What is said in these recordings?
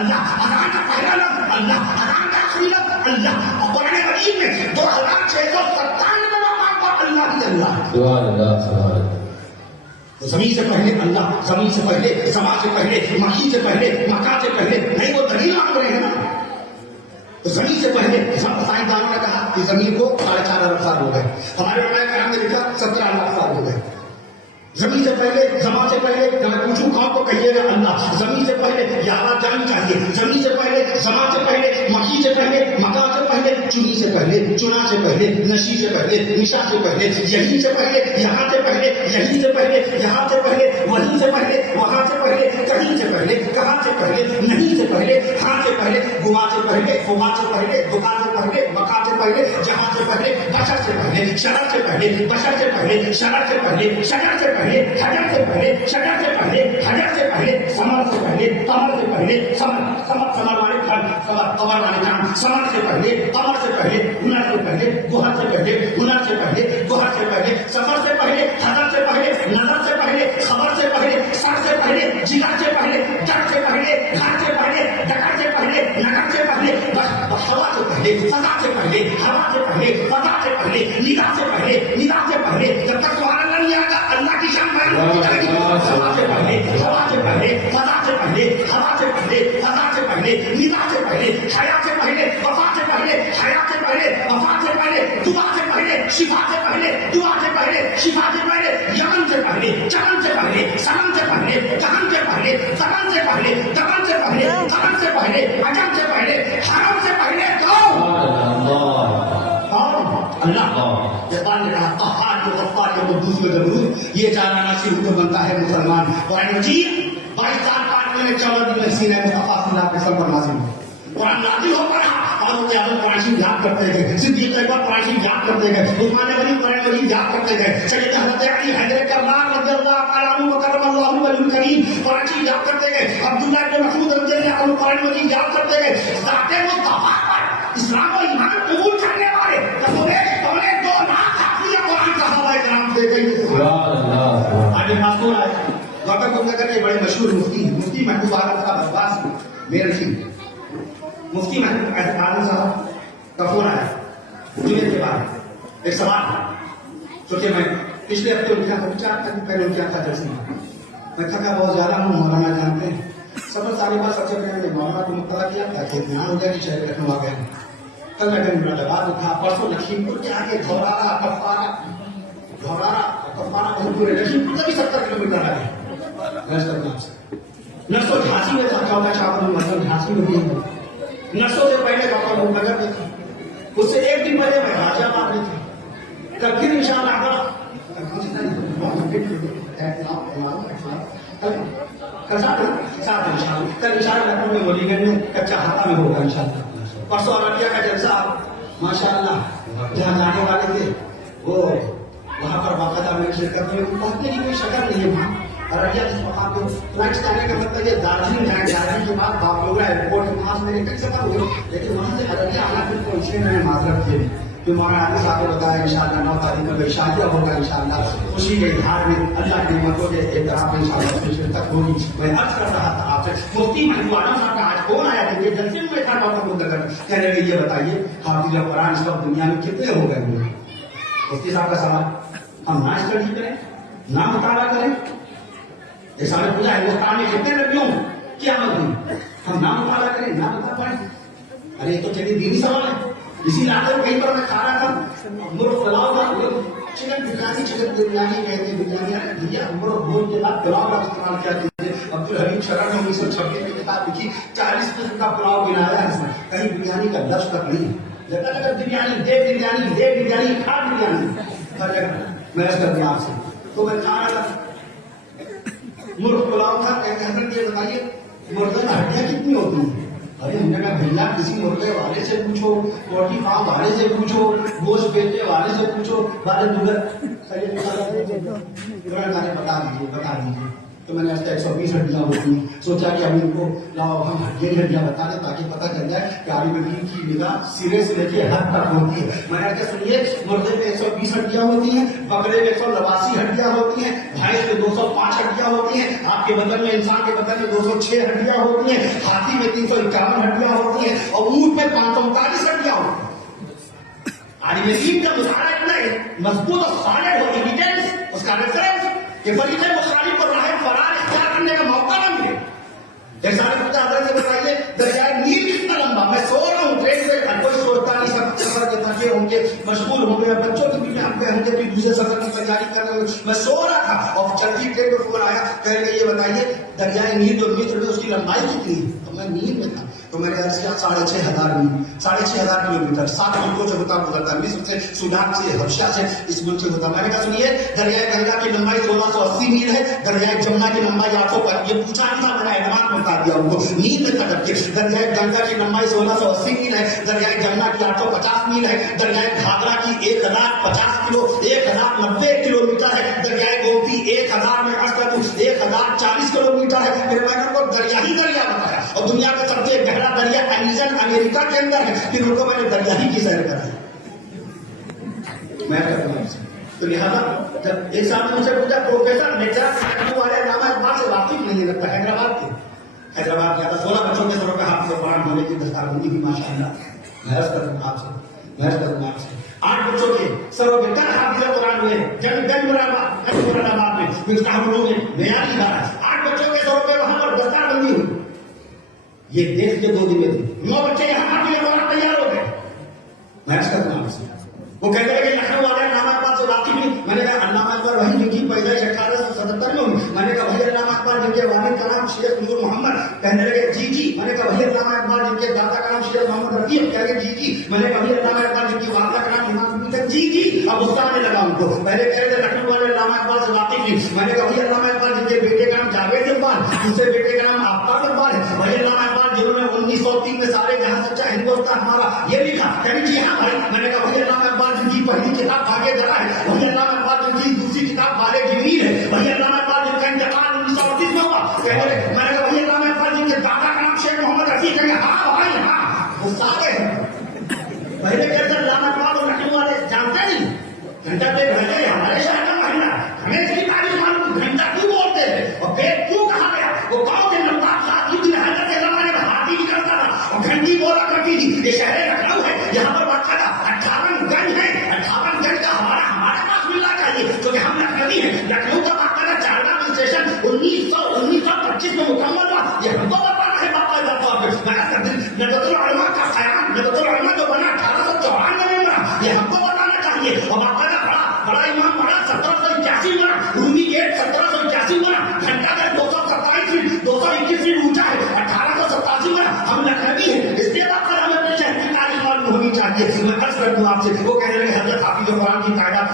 اللہ، اذان کا پہلا لفظ اللہ، اذان کا آخری لفظ اللہ، اور قرآن مجید میں 2697 مقام پر اللہ ہی اللہ ہے۔ سبحان اللہ، سبحان اللہ۔ زمین سے پہلے اللہ، زمین سے پہلے، سما سے پہلے، ماہی سے پہلے، مکان سے پہلے، نہیں وہ دلیل مانگ رہے ہیں نا۔ زمین سے پہلے سائنسدانوں نے کہا کہ زمین کو 4.5 ارب سال ہو گئے، ہمارے علماء کرام نے لکھا 17 لاکھ سال ہو گئے۔ زمین سے پہلے، زمان سے پہلے، جب میں پوچھوں کون کو کہیے گا اللہ۔ زمین سے پہلے یہ آواز جانی چاہیے، زمین سے پہلے، زمان سے پہلے، ماہی سے پہلے، مکان سے پہلے، چنی سے پہلے، چنا سے پہلے، نشی سے پہلے، نشا سے پہلے، یہی سے پہلے، یہاں سے پہلے، یہی سے پہلے، یہاں سے پہلے، وہیں سے پہلے، وہاں سے پہلے، کہیں سے پہلے، کہاں سے پہلے، نہیں سے پہلے، ہاں سے پہلے، گما سے پہلے، فما سے پہلے، دکان سے پہلے، مکان سے پہلے، جہاں سے پہلے، بشر سے پہلے، شرر سے پہلے، بشر سے پہلے، شرر سے پہلے، شجر سے پہلے، حجر سے پہلے، شجر سے پہلے، حجر سے پہلے، ثمر سے پہلے، قمر سے پہلے، ثمر والے پھل، قمر والے چاند، ثمر سے پہلے، قمر سے پہلے، ہنر سے پہلے، گوہر سے پہلے، ہنر سے پہلے، گوہر سے پہلے، سفر سے پہلے، حضر سے پہلے، نظر سے پہلے، خبر سے پہلے، سر سے پہلے، جگر سے پہلے، جڑ سے پہلے، گھر سے پہلے، ڈگر سے پہلے، نگر سے پہلے، ہوا سے پہلے، فضا سے پہلے، ہوا سے پہلے، فضا سے پہلے، ندا سے پہلے، ندا سے پہلے، جب تک سبحان اللہ نہیں آتا اللہ کی شان بیان نہیں کرے گی۔ ہوا سے پہلے، ہوا سے پہلے، فضا سے پہلے، ہوا سے پہلے، فضا سے پہلے، ندا سے پہلے، حیا سے پہلے، وفا سے پہلے، حیا سے پہلے، وفا سے پہلے، دعا سے پہلے، شفا سے پہلے، دعا سے پہلے، شفا سے پہلے، یمن سے پہلے، چمن سے پہلے، سمن سے پہلے، جہن سے پہلے، زمن سے پہلے، دمن سے پہلے، قمن سے پہلے، عجم سے پہلے، حرم سے پہلے کون؟ اللہ۔ قرآن نے کہا قہار جو غفار جو قدوس جو ضرور، یہ جاننا شروع تو بنتا ہے مسلمان۔ قرآن مجید 22 سال پڑھنے میں 14 دن سینہ مصطفیٰ صلی اللہ علیہ وسلم پر نازل ہوا۔ قرآن نازل ہو پڑا اور وہ اعظم قرآن شریف یاد کرتے گئے، صدیق اکبر قرآن شریف یاد کرتے گئے، عثمان غنی قرآن مجید یاد کرتے گئے، سید حضرت علی حیدر کرار رضی اللہ تعالیٰ عنہ وکرم اللہ وجہہ الکریم قرآن شریف یاد کرتے گئے، عبداللہ بن مسعود رضی اللہ عنہ قرآن مجید یاد کرتے گئے۔ ذات مصطفیٰ پر اسلام و ایمان قبول کرنے والے آج معصوم آئے گوتم بدھ نگر کے بڑے مشہور مفتی ہیں، مفتی محبوب عالم صاحب عباس میرٹھی، مفتی محبوب عالم صاحب کا فون آیا جمعے کے بعد ایک سوال تھا، چونکہ میں پچھلے ہفتے ان کے یہاں 4 دن پہلے ان کے یہاں تھا جلسے میں تھکا بہت زیادہ ہوں، مولانا جانتے ہیں سفر ساری بات سب سے پہلے مولانا کو مطلع کیا تاکہ اطمینان ہو جائے کہ شہر لکھنؤ آ گئے ہیں۔ کل میں مراد آباد تھا، پرسوں لکھیم پور کے آگے دھورارا کپوارا بہت دور ہے، لکھیم پور سے بھی 70 کلومیٹر آگے نسو جھانسی میں تھا، چوکا چاپا میں جھانسی میں بھی نسو سے پہلے ڈاکٹر بدھ نگر میں تھا، اس سے 1 دن پہلے میں غازی آباد میں تھا، کل پھر انشاءاللہ کل انشاءاللہ لکھنؤ میں ولی گنج میں کچا ہاتھا میں ہوگا انشاءاللہ۔ پرسوں عربیہ کا جلسہ ماشاءاللہ جہاں جانے والے تھے وہ وہاں پر باقاعدہ میں شرکت میں پہنچنے کی کوئی شکل نہیں ہے وہاں عربیہ جس مقام پہ فلائٹ سے آنے کا مطلب یہ دارجلنگ جائیں، دارجلنگ کے بعد باقلوگا ایئرپورٹ وہاں سے میری کئی سفر ہوئی، لیکن وہاں سے عربیہ آنا پھر تو اس لیے میں نے معذرت کی کہ مولانا علی صاحب نے بتایا انشاءاللہ 9 تاریخ کو شادیہ ہوگا انشاءاللہ، خوشی کے اظہار میں اللہ کی نعمتوں کے اعتراف میں انشاءاللہ اس میں شرکت ہوگی۔ میں عرض کر رہا تھا آپ سے مفتی محبوب عالم صاحب کا آج فون آیا کہ جلسے میں تھا ڈاکٹر بدھ نگر، کہنے لگے یہ بتائیے حافظ قرآن اس وقت دنیا میں کتنے ہو گئے ہیں؟ مفتی صاحب کا سوال، ہم نہ اسٹڈی کریں نہ مطالعہ کریں؟ ایسا میں پوچھا ہندوستان میں کتنے نبیوں کیا مطلب ہم نہ مطالعہ کریں نہ مطالعہ پڑھیں؟ ارے تو چلیے دینی سوال ہے۔ اسی علاقے میں کہیں پر میں کھا رہا تھا مرغ پلاؤ کا چکن بریانی کہتے ہیں بریانی، بھیا مرغ بھوج کے بعد پلاؤ کا استعمال کیا کیجیے۔ عبدالحمید شرر نے 1926 میں کتاب لکھی 40 قسم کا پلاؤ بنایا ہے اس میں، کہیں بریانی کا لفظ تک نہیں، جگہ بریانی دے بریانی دے بریانی کھا بریانی ہر جگہ۔ میں ایسا کرتے آپ سے تو میں کھا رہا تھا مرغ پلاؤ تھا، کہتے ہیں یہ بتائیے مرغے میں ہڈیاں کتنی ہوتی ہیں؟ ارے ہم نے کہا بھیا کسی مرغے والے سے پوچھو، پوٹری فارم والے سے پوچھو، گوشت بیچنے والے سے پوچھو، والے بتا دیجیے تو میں نے ایسا 120 ہڈیاں ہوتی ہیں. سوچا کہ اب ان کو لاؤ ہم ہڈیاں بتا دیں تاکہ پتہ چل جائے کہ عالم دین کی نگاہ سرے سے لے کے حد تک ہوتی ہے. میں نے کہا سنیے مردے میں 120 ہڈیاں ہوتی ہیں, بکرے میں 189 ہڈیاں ہوتی ہیں, بھینس میں 205 ہڈیاں ہوتی ہیں, آپ کے بدن میں انسان کے بدن میں 206 ہڈیاں ہوتی ہیں, ہاتھی میں 351 ہڈیاں ہوتی ہیں اور اونٹ میں 539 ہڈیاں ہوتی ہیں. عالم دین کا مظاہرہ اتنا مضبوط اور سالڈ ہو, ایویڈنس اس کا ریفرنس کہ فریق مخالف کو راہ فرار اختیار کرنے کا موقع نہ ملے. ایک سال پوچھا حضرت سے بتائیے دریائے نیل کتنا لمبا, میں سو رہا ہوں ٹرین سے, کوئی سوچتا نہیں, سب سفر کے تھکے ہوں گے, مشغول ہوں گے, بچوں کی بھی ہم گے پھر دوسرے سفر کی تیاری کر رہے ہوں, میں سو رہا تھا اور چلتی ٹرین میں فون آیا, کہنے لگے یہ بتائیے دریائے نیل جو مصر میں اس کی لمبائی کتنی ہے. تو میں نیل میں تھا تو میں نے عرض کیا 6,500 میل, 6,500 کلومیٹر, 7 ملکوں سے ہوتا گزرتا, مصر سے, سودان سے, حبشہ سے, اس ملک سے ہوتا. میں نے کہا سنیے دریائے گنگا کی لمبائی 1680 میل ہے, دریائے جمنا کی لمبائی 800, یہ پوچھا نہیں تھا, میں نے اعتماد بتا دیا ان کو نیل میں تک کے. دریائے گنگا کی لمبائی 1680 میل ہے, دریائے جمنا کی 850 میل ہے, دریائے گھاگرا کی 1050 کلو 1090 کلومیٹر ہے, دریائے گومتی 1000 میں 1040 کلومیٹر ہے. پھر میں نے کو دریا ہی دریا بتایا اور دنیا کا سب سے گہرا دریا ایمیزن امریکہ کے اندر ہے. پھر ان کو میں نے دریا ہی کی سیر کرائی. میں کرتا ہوں تو لہٰذا جب ایک صاحب نے مجھ سے پوچھا پروفیسر مرزا والے علامہ اقبال سے واقف نہیں لگتا, حیدرآباد کے گیا تھا, 16 بچوں کے سروں پہ ہاتھ سے قرآن ہونے کی دستاروندی بھی ماشاء اللہ. محض کروں آپ سے 8 بچوں کے سروں پہ کل حافظ قرآن ہوئے گنج مراد آباد میں مفتاح العلوم میں معیاری ادارہ, 8 بچوں کے سروں پہ وہاں پر دستاروندی ہوئی. یہ دیکھ کے 2 دن میں تھے 9 بچے یہاں حافظ قرآن تیار ہو گئے. محض کروں آپ سے. وہ کہتے ہیں کہ لکھنؤ والے علامہ اقبال سے واقف نہیں. میں نے کہا علامہ اقبال وہی جن کی پیدائش 1877 میں ہوئی. میں نے کہا وہی علامہ اقبال جن کے والد کا نام شیخ نور محمد. کہنے لگے جی. میں نے کہا وہی علامہ اقبال جن کے دادا کا نام شیخ محمد رفیع. کہہ رہے جی. میں نے کہا وہی علامہ اقبال جن کی والدہ کا نام امام ابن جی. اب غصہ آنے لگا ان کو. پہلے کہہ رہے تھے لکھنؤ والے علامہ اقبال سے واقف نہیں. میں نے کہا وہی علامہ اقبال جن کے بیٹے کا نام جاوید اقبال, دوسرے بیٹے کا نام آفتاب اقبال ہے. وہی علامہ اقبال جنہوں نے 1903 میں سارے جہاں سچا ہندوستان ہمارا یہ لکھا. کہیں جی ہاں بھائی. میں نے کہا وہی علامہ اقبال جن کی پہلی کتاب بھاگے ذرا ہے, وہی علامہ اقبال جن کی دوسری کتاب بالے جمیل ہے, وہی علامہ اقبال جن کا انتقال 1938 میں ہوا. میں نے کہا وہی علامہ اقبال جن کے دادا کا نام شیخ محمد رفیع. کہیں ہاں بھائی ہاں وہ سارے پہلے کہتے علامہ اقبال اور لکھنؤ والے جانتے نہیں. گھنٹہ پہ گھنٹے ہمارے شہر کا مہینہ ہمیں اس کی تعریف معلوم, گھنٹہ کیوں بولتے تھے اور پیٹ کیوں کہا گیا. وہ گاؤں کے نمبر ساتھ حیدر کے زمانے میں ہاتھی نکلتا تھا اور گھنٹی بولا کرتی تھی. یہ شہر لکھنؤ ہے, یہاں پر باقاعدہ 58 گنج ہے. 58 گنج کا ہمارے پاس ملنا چاہیے کیونکہ ہم لکھنوی ہیں. لکھنؤ کا باقاعدہ چارگاہ اسٹیشن 1925 میں مکمل ہوا. یہ ہم کو بتانا ہے باقاعدہ طور پہ. ندوۃ العلماء کا قیام, ندوۃ العلماء جو بنا 1894 میں بنا, یہ ہم کو بتانا چاہیے. اور باقاعدہ بڑا امام بنا 1781 بنا, رومی گیٹ 1781 بنا, گھنٹہ گھر 227 فٹ 221 فٹ اونچا ہے, 1887 بنا. ہم لکھنوی ہیں, اس کے بعد ہمیں اپنے شہر کی تاریخ معلوم ہونی چاہیے. میں عرض کر دوں آپ سے, وہ کہنے لگے حضرت حافظ قرآن کی تعداد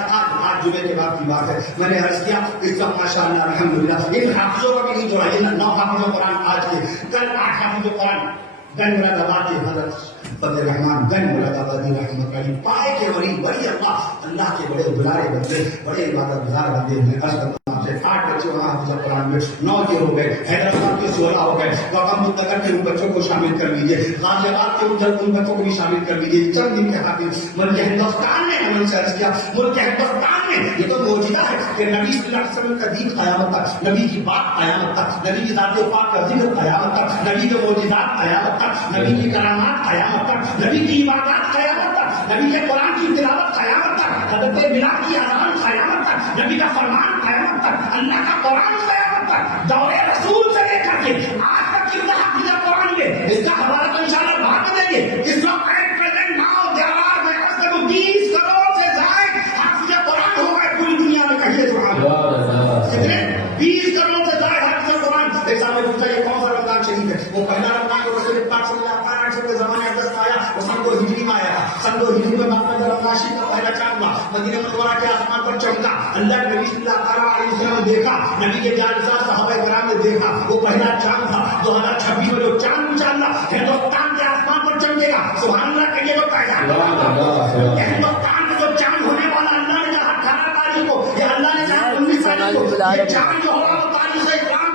آج جمعے کے بعد کی بات ہے. میں نے عرض کیا اس کا ماشاء اللہ الحمدللہ ان حافظوں کا بھی نہیں جوڑا. یہ 9 حافظ قرآن آج کے, کل 8 حافظ قرآن گنج مراد آباد کے حضرت فضل الرحمان گنج مراد آبادی رحمت علی پائے کے ولی اللہ کے بڑے دلارے بندے, بڑے عبادت گزار بندے. میں عرض کرتا ہوں آپ سے 8 بچے وہاں حافظ قرآن میں 9 کے ہو گئے, حیدرآباد کے 16 ہو گئے, وقم مدکر کے ان بچوں کو شامل کر لیجیے, غازی آباد کے ان بچوں کو بھی شامل کر لیجیے. چند دن کے حافظ ملک ہندوستان میں عمل سے عرض کیا, ملک ہندوستان میں یہ تو موجودہ ہے کہ نبی صلی اللہ علیہ وسلم کا دین قیامت تک, نبی کی بات قیامت تک, نبی کی ذات پاک کا ذکر قیامت تک, نبی کے معجزات قیامت تک, نبی کی کرامات قیامت تک, نبی کی عبادات قیامت تک, نبی کے قرآن کی تلاوت قیامت تک, حضرت بلال کی اذان قیامت تک, نبی کا فرمان قیامت تک, اللہ کا قرآن قیامت تک, دور رسول سے لے کر کے آج تک کتنا حافظ قرآن میں, اس کا حوالہ تو انشاءاللہ بعد میں دیں گے. اس وقت at present now there are میں 20 کروڑ سے زائد حافظ قرآن ہو گئے پوری دنیا میں. کہیے سبحان اللہ. کتنے 20 کروڑ سے زائد حافظ قرآن. ایک صاحب نے پوچھا یہ کون سا رمضان شریف ہے؟ وہ پہلا رمضان جو رسول پاک صلی اللہ علیہ وسلم کے زمانے میں آیا وہ سن 2 ہجری میں آیا تھا. سن 2 ہجری میں باقاعدہ رمضان شریف کا پہلا چاند ہوا, مدینہ منورہ کے آسمان پر چمکا, اللہ کے نبی صلی اللہ علیہ وسلم نے دیکھا, نبی کے جانسار صحابہ کرام نے دیکھا, وہ پہلا چاند تھا. 2026 میں جو چاند انشاءاللہ ہندوستان کے آسمان پر چمکے گا, سبحان اللہ کہیے تو پہلا ہندوستان میں جو چاند ہونے والا اللہ نے جہاں 18 تاریخ کو, یہ اللہ نے جہاں 19 تاریخ کو, یہ چاند جو ہوگا وہ تاریخ اسلام